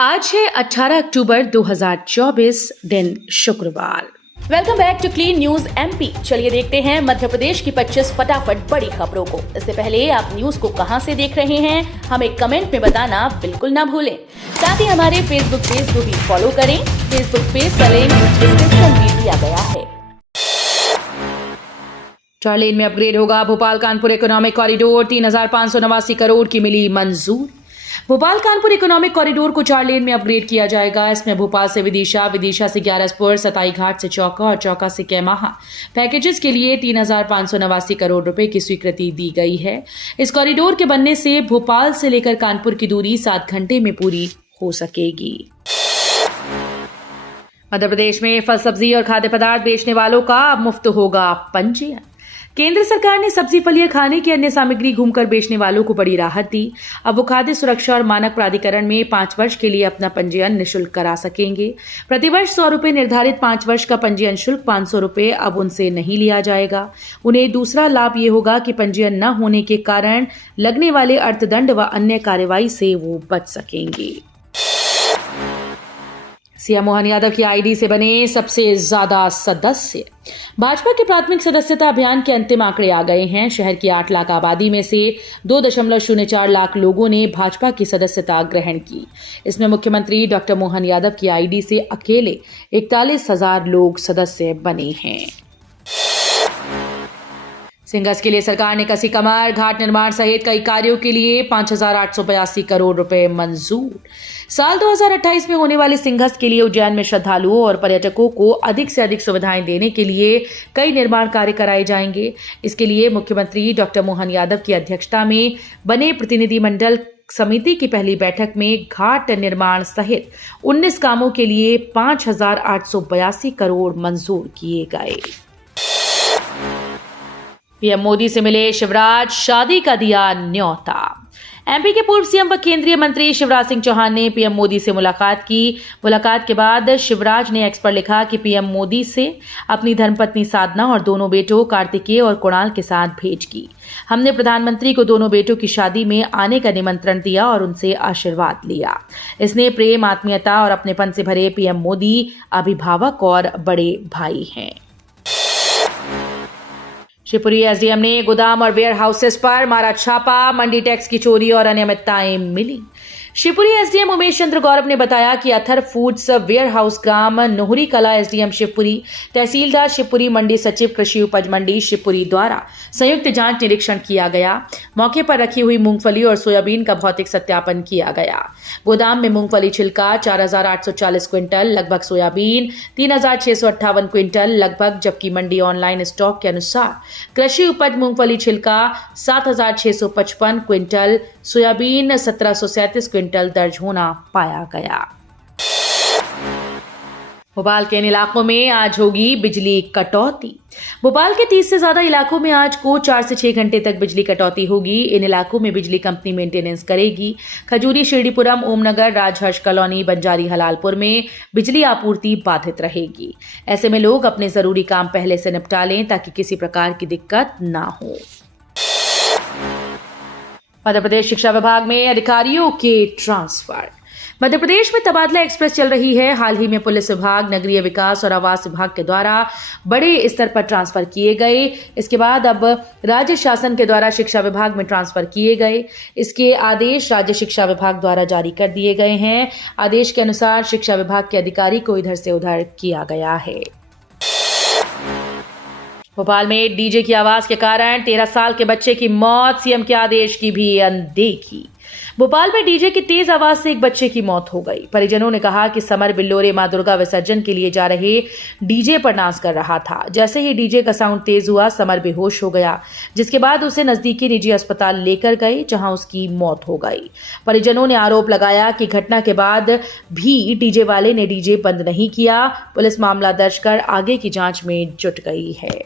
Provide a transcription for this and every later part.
आज है 18 अक्टूबर 2024, दिन शुक्रवार। Welcome back to clean news MP. चलिए देखते हैं मध्य प्रदेश की 25 फटाफट बड़ी खबरों को। इससे पहले आप न्यूज को कहां से देख रहे हैं, हमें कमेंट में बताना बिल्कुल ना भूलें। साथ ही हमारे फेसबुक पेज को भी फॉलो करें। फेसबुक पेज का लिंक डिस्क्रिप्शन में दिया गया है। 4 लेन में अपग्रेड होगा भोपाल कानपुर इकोनॉमिक कॉरिडोर, 3,589 करोड़ की मिली मंजूर। भोपाल कानपुर इकोनॉमिक कॉरिडोर को 4 लेन में अपग्रेड किया जाएगा। इसमें भोपाल से विदिशा, विदिशा से ग्यारसपुर, सताई घाट से चौका और चौका से कैमाहा पैकेजेस के लिए 3,589 करोड़ रुपए की स्वीकृति दी गई है। इस कॉरिडोर के बनने से भोपाल से लेकर कानपुर की दूरी 7 घंटे में पूरी हो सकेगी। मध्य प्रदेश में फल, सब्जी और खाद्य पदार्थ बेचने वालों का अब मुफ्त होगा पंजीयन। केंद्र सरकार ने सब्जी, फल या खाने की अन्य सामग्री घूमकर बेचने वालों को बड़ी राहत दी। अब वो खाद्य सुरक्षा और मानक प्राधिकरण में 5 वर्ष के लिए अपना पंजीयन निःशुल्क करा सकेंगे। प्रतिवर्ष 100 रुपए निर्धारित 5 वर्ष का पंजीयन शुल्क 500 रुपए अब उनसे नहीं लिया जाएगा। उन्हें दूसरा लाभ ये होगा कि पंजीयन न होने के कारण लगने वाले अर्थदंड व अन्य कार्रवाई से वो बच सकेंगे। सीएम मोहन यादव की आईडी से बने सबसे ज्यादा सदस्य। भाजपा के प्राथमिक सदस्यता अभियान के अंतिम आंकड़े आ गए हैं। शहर की 8 लाख आबादी में से 2.04 लाख लोगों ने भाजपा की सदस्यता ग्रहण की। इसमें मुख्यमंत्री डॉक्टर मोहन यादव की आईडी से अकेले 41,000 लोग सदस्य बने हैं। सिंगस के लिए सरकार ने कसी कमर। घाट निर्माण सहित कई कार्यों के लिए 5,882 करोड़ रुपए मंजूर। साल 2028 में होने वाले सिंगस के लिए उज्जैन में श्रद्धालुओं और पर्यटकों को अधिक से अधिक सुविधाएं देने के लिए कई निर्माण कार्य कराए जाएंगे। इसके लिए मुख्यमंत्री डॉक्टर मोहन यादव की अध्यक्षता में बने प्रतिनिधिमंडल समिति की पहली बैठक में घाट निर्माण सहित 19 कामों के लिए 5,882 करोड़ मंजूर किए गए। पीएम मोदी से मिले शिवराज, शादी का दिया न्योता। एमपी के पूर्व सीएम व केंद्रीय मंत्री शिवराज सिंह चौहान ने पीएम मोदी से मुलाकात की। मुलाकात के बाद शिवराज ने एक्स पर लिखा कि पीएम मोदी से अपनी धर्मपत्नी साधना और दोनों बेटों कार्तिकेय और कुणाल के साथ भेंट की। हमने प्रधानमंत्री को दोनों बेटों की शादी में आने का निमंत्रण दिया और उनसे आशीर्वाद लिया। स्नेह, प्रेम, आत्मीयता और अपनेपन से भरे पीएम मोदी अभिभावक और बड़े भाई हैं। शिवपुरी एसडीएम ने गोदाम और वेयर हाउसेस पर मारा छापा। मंडी टैक्स की चोरी और अनियमितताएं मिली। शिवपुरी एसडीएम उमेश चंद्र गौरव ने बताया कि अथर फूड्स वेयर हाउस ग्राम नोहरी कला एसडीएम शिवपुरी, तहसीलदार शिवपुरी, मंडी सचिव कृषि उपज मंडी शिवपुरी द्वारा संयुक्त जांच निरीक्षण किया गया। मौके पर रखी हुई मूंगफली और सोयाबीन का भौतिक सत्यापन किया गया। गोदाम में मूंगफली छिलका 4,840 क्विंटल, लगभग सोयाबीन 3,658 क्विंटल लगभग, जबकि मंडी ऑनलाइन स्टॉक के अनुसार कृषि उपज मूंगफली छिलका 7,655 क्विंटल, सोयाबीन 1,737 क्विंटल दर्ज होना पाया गया। भोपाल के इन इलाकों में आज होगी बिजली कटौती। भोपाल के 30 से ज्यादा इलाकों में आज को 4 से 6 घंटे तक बिजली कटौती होगी। इन इलाकों में बिजली कंपनी मेंटेनेंस करेगी। खजूरी, शिरडीपुरम, ओमनगर, राजहर्ष कॉलोनी, बंजारी, हलालपुर में बिजली आपूर्ति बाधित रहेगी। ऐसे में लोग अपने जरूरी काम पहले से निपटा लें ताकि किसी प्रकार की दिक्कत ना हो। मध्य प्रदेश शिक्षा विभाग में अधिकारियों के ट्रांसफर। मध्य प्रदेश में तबादला एक्सप्रेस चल रही है। हाल ही में पुलिस विभाग, नगरीय विकास और आवास विभाग के द्वारा बड़े स्तर पर ट्रांसफर किए गए। इसके बाद अब राज्य शासन के द्वारा शिक्षा विभाग में ट्रांसफर किए गए। इसके आदेश राज्य शिक्षा विभाग द्वारा जारी कर दिए गए हैं। आदेश के अनुसार शिक्षा विभाग के अधिकारी को इधर से उधर किया गया है। भोपाल में डीजे की आवाज के कारण 13 साल के बच्चे की मौत। सीएम के आदेश की भी अनदेखी। भोपाल में डीजे की तेज आवाज से एक बच्चे की मौत हो गई। परिजनों ने कहा कि समर बिल्लोरे मां दुर्गा विसर्जन के लिए जा रहे डीजे पर डांस कर रहा था। जैसे ही डीजे का साउंड तेज हुआ, समर बेहोश हो गया, जिसके बाद उसे नजदीकी निजी अस्पताल लेकर गए, जहां उसकी मौत हो गई। परिजनों ने आरोप लगाया कि घटना के बाद भी डीजे वाले ने डीजे बंद नहीं किया। पुलिस मामला दर्ज कर आगे की जांच में जुट गई है।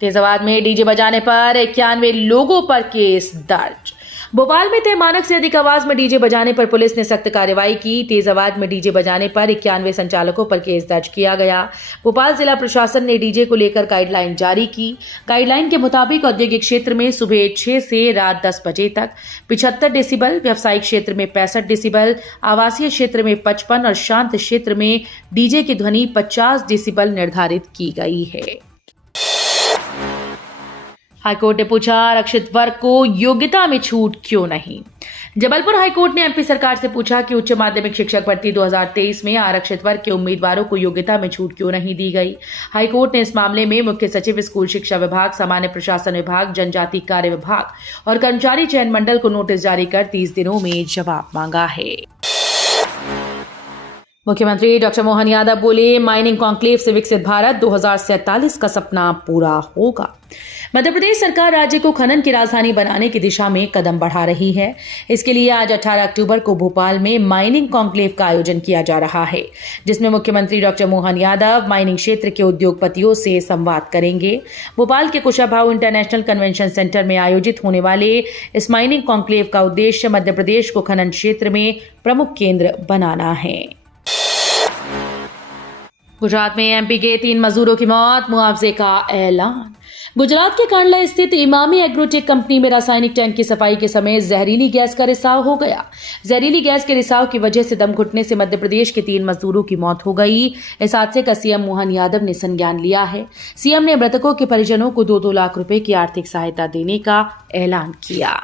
फैजाबाद में डीजे बजाने पर 91 लोगों पर केस दर्ज। भोपाल में तय मानक से अधिक आवाज में डीजे बजाने पर पुलिस ने सख्त कार्रवाई की। तेज आवाज में डीजे बजाने पर 91 संचालकों पर केस दर्ज किया गया। भोपाल जिला प्रशासन ने डीजे को लेकर गाइडलाइन जारी की। गाइडलाइन के मुताबिक औद्योगिक क्षेत्र में सुबह 6 से रात 10 बजे तक 75 डेसिबल, व्यावसायिक क्षेत्र में 65 डेसिबल, आवासीय क्षेत्र में 55 और शांत क्षेत्र में डीजे की ध्वनि 50 डेसिबल निर्धारित की गई है। हाईकोर्ट ने पूछा, आरक्षित वर्ग को योग्यता में छूट क्यों नहीं। जबलपुर हाईकोर्ट ने एमपी सरकार से पूछा कि उच्च माध्यमिक शिक्षक भर्ती 2023 में आरक्षित वर्ग के उम्मीदवारों को योग्यता में छूट क्यों नहीं दी गई। हाईकोर्ट ने इस मामले में मुख्य सचिव, स्कूल शिक्षा विभाग, सामान्य प्रशासन विभाग, जनजाति कार्य विभाग और कर्मचारी चयन मंडल को नोटिस जारी कर 30 दिनों में जवाब मांगा है। मुख्यमंत्री डॉक्टर मोहन यादव बोले, माइनिंग कॉन्क्लेव से विकसित भारत 2047 का सपना पूरा होगा। मध्य प्रदेश सरकार राज्य को खनन की राजधानी बनाने की दिशा में कदम बढ़ा रही है। इसके लिए आज 18 अक्टूबर को भोपाल में माइनिंग कॉन्क्लेव का आयोजन किया जा रहा है, जिसमें मुख्यमंत्री डॉक्टर मोहन यादव माइनिंग क्षेत्र के उद्योगपतियों से संवाद करेंगे। भोपाल के कुशाभाऊ इंटरनेशनल कन्वेंशन सेंटर में आयोजित होने वाले इस माइनिंग कॉन्क्लेव का उद्देश्य मध्य प्रदेश को खनन क्षेत्र में प्रमुख केंद्र बनाना है। गुजरात में एमपी के 3 मजदूरों की मौत, मुआवजे का ऐलान। गुजरात के कांडला स्थित इमामी एग्रोटेक कंपनी में रासायनिक टैंक की सफाई के समय जहरीली गैस का रिसाव हो गया। जहरीली गैस के रिसाव की वजह से दम घुटने से मध्य प्रदेश के 3 मजदूरों की मौत हो गई। इस हादसे का सीएम मोहन यादव ने संज्ञान लिया है। सीएम ने मृतकों के परिजनों को 2-2 लाख रुपए की आर्थिक सहायता देने का ऐलान किया।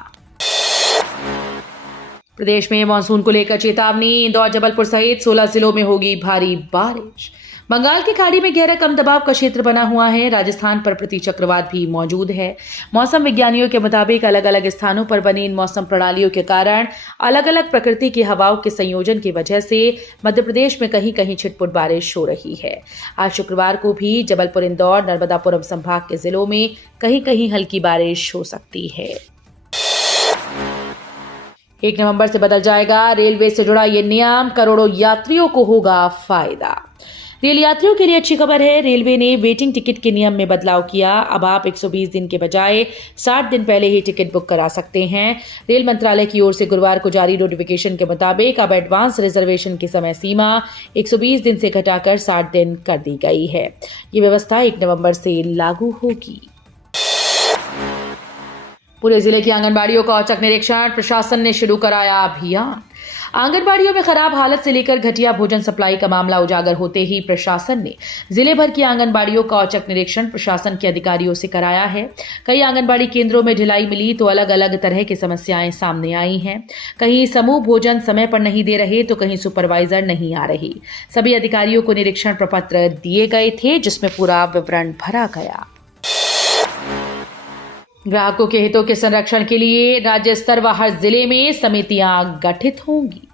प्रदेश में मानसून को लेकर चेतावनी, इंदौर, जबलपुर सहित 16 जिलों में होगी भारी बारिश। बंगाल की खाड़ी में गहरा कम दबाव का क्षेत्र बना हुआ है। राजस्थान पर प्रतिचक्रवात भी मौजूद है। मौसम विज्ञानियों के मुताबिक अलग अलग स्थानों पर बनी इन मौसम प्रणालियों के कारण अलग अलग प्रकृति की हवाओं के संयोजन की वजह से मध्य प्रदेश में कहीं कहीं छिटपुट बारिश हो रही है। आज शुक्रवार को भी जबलपुर, इंदौर, नर्मदापुरम संभाग के जिलों में कहीं कहीं हल्की बारिश हो सकती है। 1 नवंबर से बदल जाएगा रेलवे से जुड़ा ये नियम, करोड़ों यात्रियों को होगा फायदा। रेल यात्रियों के लिए अच्छी खबर है। रेलवे ने वेटिंग टिकट के नियम में बदलाव किया। अब आप 120 दिन के बजाय 60 दिन पहले ही टिकट बुक करा सकते हैं। रेल मंत्रालय की ओर से गुरुवार को जारी नोटिफिकेशन के मुताबिक अब एडवांस रिजर्वेशन की समय सीमा 120 दिन से घटाकर 60 दिन कर दी गई है। ये व्यवस्था 1 नवंबर से लागू होगी। पूरे जिले की आंगनबाड़ियों का औचक निरीक्षण, प्रशासन ने शुरू कराया अभियान। आंगनबाड़ियों में खराब हालत से लेकर घटिया भोजन सप्लाई का मामला उजागर होते ही प्रशासन ने जिले भर की आंगनबाड़ियों का औचक निरीक्षण प्रशासन के अधिकारियों से कराया है। कई आंगनबाड़ी केंद्रों में ढिलाई मिली तो अलग अलग तरह की समस्याएं सामने आई हैं। कहीं समूह भोजन समय पर नहीं दे रहे तो कहीं सुपरवाइजर नहीं आ रही। सभी अधिकारियों को निरीक्षण प्रपत्र दिए गए थे, जिसमें पूरा विवरण भरा गया। ग्राहकों के हितों के संरक्षण के लिए राज्य स्तर व हर जिले में समितियां गठित होंगी।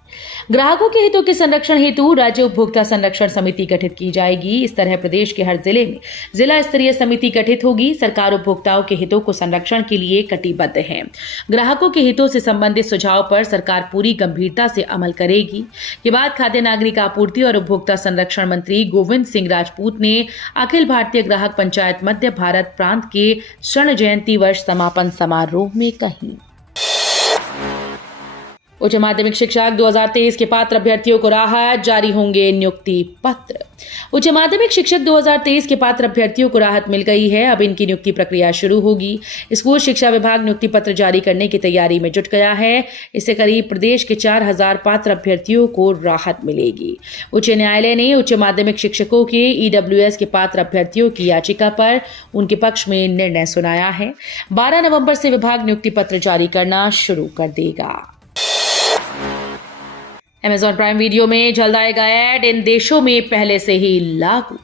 ग्राहकों के हितों के संरक्षण हेतु राज्य उपभोक्ता संरक्षण समिति गठित की जाएगी। इस तरह प्रदेश के हर जिले में जिला स्तरीय समिति गठित होगी। सरकार उपभोक्ताओं के हितों को संरक्षण के लिए कटिबद्ध है। ग्राहकों के हितों से संबंधित सुझाव पर सरकार पूरी गंभीरता से अमल करेगी। ये बात खाद्य नागरिक आपूर्ति और उपभोक्ता संरक्षण मंत्री गोविंद सिंह राजपूत ने अखिल भारतीय ग्राहक पंचायत मध्य भारत प्रांत के स्वर्ण जयंती वर्ष समापन समारोह में कही। उच्च माध्यमिक शिक्षक 2023 के पात्र अभ्यर्थियों को राहत, जारी होंगे नियुक्ति पत्र। उच्च माध्यमिक शिक्षक 2023 के पात्र अभ्यर्थियों को राहत मिल गई है। अब इनकी नियुक्ति प्रक्रिया शुरू होगी। स्कूल शिक्षा विभाग नियुक्ति पत्र जारी करने की तैयारी में जुट गया है। इससे करीब प्रदेश के 4000 पात्र अभ्यर्थियों को राहत मिलेगी। उच्च न्यायालय ने उच्च माध्यमिक शिक्षकों के ईडब्ल्यूएस के पात्र अभ्यर्थियों की याचिका पर उनके पक्ष में निर्णय सुनाया है। 12 नवंबर से विभाग नियुक्ति पत्र जारी करना शुरू कर देगा। Amazon प्राइम वीडियो में जल्द आएगा ऐड, इन देशों में पहले से ही लागू।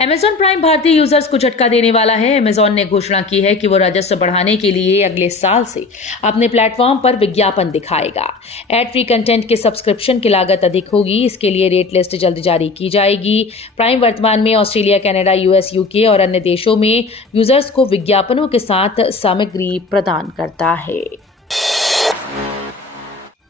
Amazon प्राइम भारतीय यूजर्स को झटका देने वाला है। Amazon ने घोषणा की है कि वो राजस्व बढ़ाने के लिए अगले साल से अपने प्लेटफॉर्म पर विज्ञापन दिखाएगा। एड फ्री कंटेंट के सब्सक्रिप्शन की लागत अधिक होगी। इसके लिए रेट लिस्ट जल्द जारी की जाएगी। प्राइम वर्तमान में ऑस्ट्रेलिया, कनाडा, यूएस, यूके और अन्य देशों में यूजर्स को विज्ञापनों के साथ सामग्री प्रदान करता है।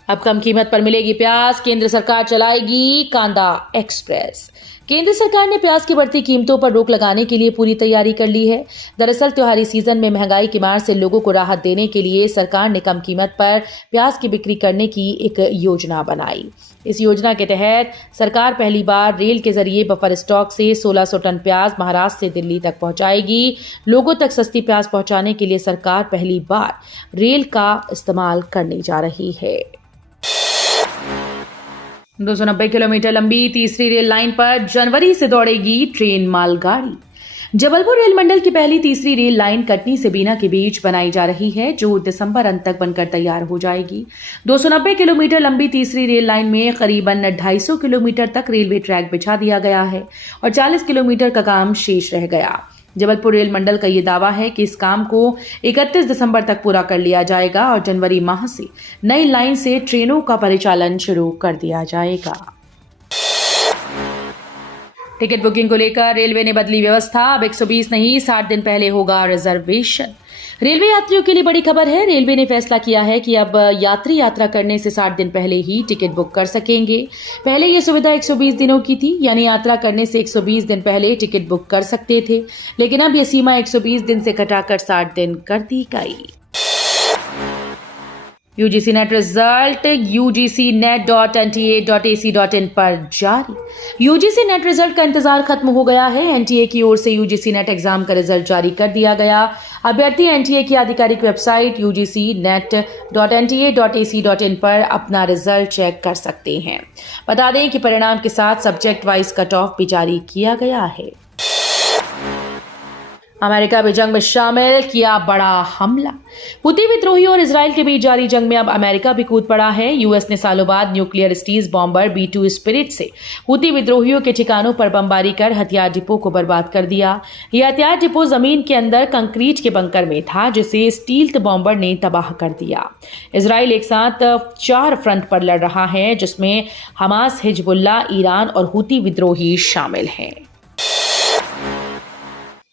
अब कम कीमत पर मिलेगी प्याज, केंद्र सरकार चलाएगी कांदा एक्सप्रेस। केंद्र सरकार ने प्याज की बढ़ती कीमतों पर रोक लगाने के लिए पूरी तैयारी कर ली है। दरअसल त्योहारी सीजन में महंगाई की मार से लोगों को राहत देने के लिए सरकार ने कम कीमत पर प्याज की बिक्री करने की एक योजना बनाई। इस योजना के तहत सरकार पहली बार रेल के जरिए बफर स्टॉक से 1600 टन प्याज महाराष्ट्र से दिल्ली तक पहुंचाएगी। लोगों तक सस्ती प्याज पहुंचाने के लिए सरकार पहली बार रेल का इस्तेमाल करने जा रही है। 290 किलोमीटर लंबी तीसरी रेल लाइन पर जनवरी से दौड़ेगी ट्रेन मालगाड़ी। जबलपुर रेल मंडल की पहली तीसरी रेल लाइन कटनी से बीना के बीच बनाई जा रही है, जो दिसंबर अंत तक बनकर तैयार हो जाएगी। 290 किलोमीटर लंबी तीसरी रेल लाइन में करीबन 250 किलोमीटर तक रेलवे ट्रैक बिछा दिया गया है और 40 किलोमीटर का काम शेष रह गया। जबलपुर रेल मंडल का ये दावा है कि इस काम को 31 दिसंबर तक पूरा कर लिया जाएगा और जनवरी माह से नई लाइन से ट्रेनों का परिचालन शुरू कर दिया जाएगा। टिकट बुकिंग को लेकर रेलवे ने बदली व्यवस्था। अब 120 नहीं 60 दिन पहले होगा रिजर्वेशन। रेलवे यात्रियों के लिए बड़ी खबर है। रेलवे ने फैसला किया है कि अब यात्री यात्रा करने से 60 दिन पहले ही टिकट बुक कर सकेंगे। पहले यह सुविधा 120 दिनों की थी, यानी यात्रा करने से 120 दिन पहले टिकट बुक कर सकते थे, लेकिन अब यह सीमा 120 दिन से घटाकर 60 दिन कर दी गई। यूजीसी नेट रिजल्ट ugcnet.nta.ac.in पर जारी। यूजीसी नेट रिजल्ट का इंतजार खत्म हो गया है। एनटीए की ओर से यूजीसी नेट एग्जाम का रिजल्ट जारी कर दिया गया। अभ्यर्थी एनटीए की आधिकारिक वेबसाइट ugcnet.nta.ac.in पर अपना रिजल्ट चेक कर सकते हैं। बता दें कि परिणाम के साथ सब्जेक्ट वाइज कट ऑफ भी जारी किया गया है। अमेरिका भी जंग में शामिल, किया बड़ा हमला। हुती विद्रोहियों और इजराइल के बीच जारी जंग में अब अमेरिका भी कूद पड़ा है। यूएस ने सालों बाद न्यूक्लियर स्टीज बॉम्बर B-2 स्पिरिट से हुती विद्रोहियों के ठिकानों पर बमबारी कर हथियार डिपो को बर्बाद कर दिया। यह हथियार डिपो जमीन के अंदर कंक्रीट के बंकर में था, जिसे स्टील्थ बॉम्बर ने तबाह कर दिया। इजराइल एक साथ 4 फ्रंट पर लड़ रहा है, जिसमें हमास, हिजबुल्लाह, ईरान और हुती विद्रोही शामिल हैं।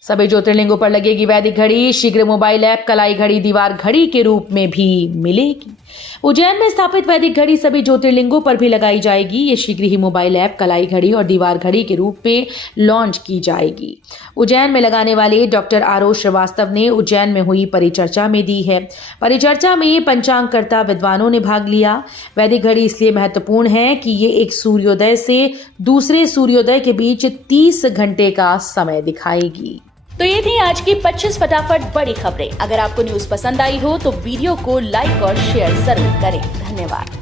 सभी ज्योतिर्लिंगों पर लगेगी वैदिक घड़ी। शीघ्र मोबाइल ऐप कलाई घड़ी दीवार घड़ी के रूप में भी मिलेगी। उज्जैन में स्थापित वैदिक घड़ी सभी ज्योतिर्लिंगों पर भी लगाई जाएगी। ये शीघ्र ही मोबाइल ऐप कलाई घड़ी और दीवार घड़ी के रूप में लॉन्च की जाएगी। उज्जैन में लगाने वाले डॉक्टर आर.ओ. श्रीवास्तव ने उज्जैन में हुई परिचर्चा में दी है। परिचर्चा में पंचांगकर्ता विद्वानों ने भाग लिया। वैदिक घड़ी इसलिए महत्वपूर्ण है कि ये एक सूर्योदय से दूसरे सूर्योदय के बीच 30 घंटे का समय दिखाएगी। तो ये थी आज की 25 फटाफट बड़ी खबरें। अगर आपको न्यूज पसंद आई हो तो वीडियो को लाइक और शेयर जरूर करें। धन्यवाद।